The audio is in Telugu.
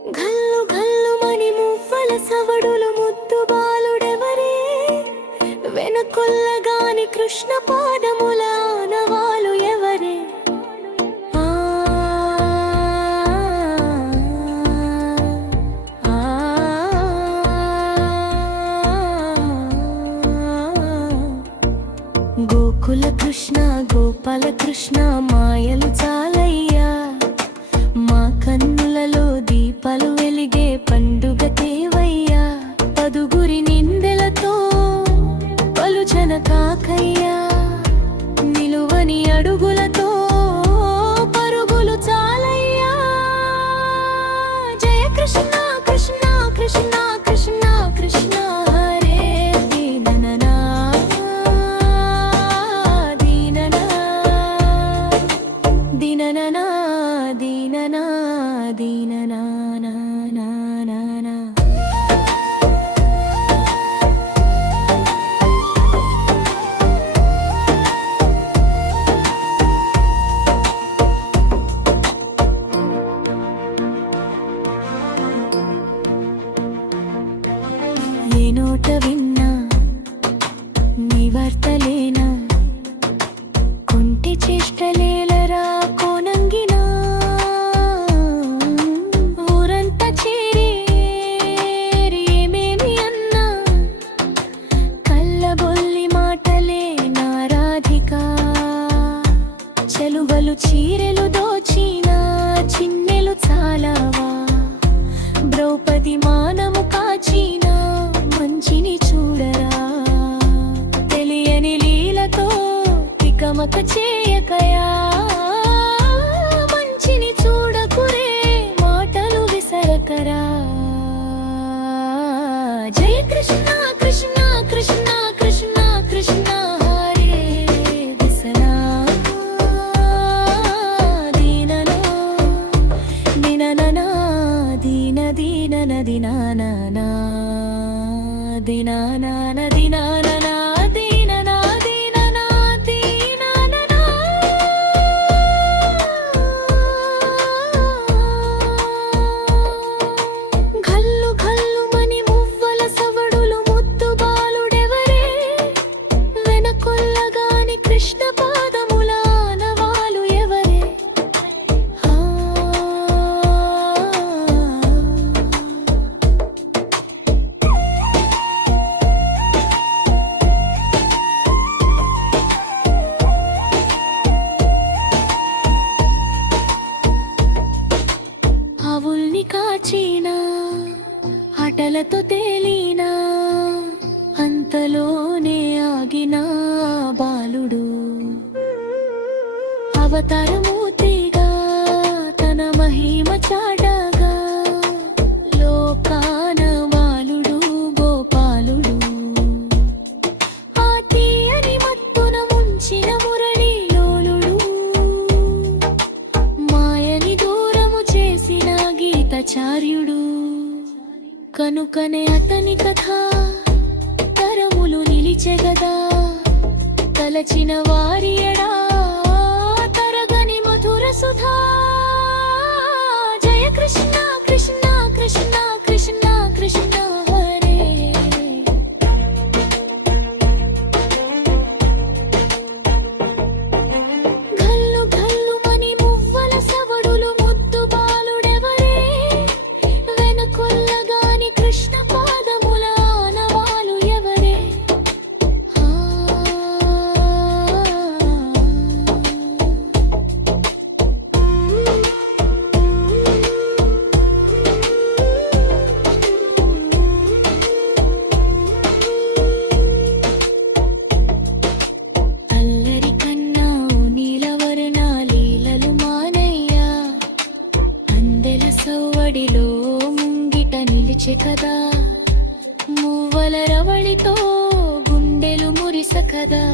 గల్లు గల్లు సవడులు ముద్దు బాలుడెవరే వెనకొల్లగాని కృష్ణ పాదముల ఆనవాలు ఎవరే గోకుల కృష్ణ గోపాల కృష్ణ మాయలు చాలా నోట విన్నా నీ వార్తలేనా కొంటె చేష్టలేలరా కోనంగినా? ఊరంతా చేరి ఏమేమి అన్నా? కళ్ళబొల్లి మాటలే నారాధిక చెలువలు చీరెలు na na na na ఆటలతో తేలినా అంతలోనే ఆగిన బాలుడు. అవతారమూర్తిగా తన మహిమ చా కనుకనే అతని కథ. తరములు నిలిచెగదా. తలచిన వారి ఎడా సవ్వడిలో ముంగిట నిలిచె కదా మువ్వల రవళితో గుండెలు మురిస కదా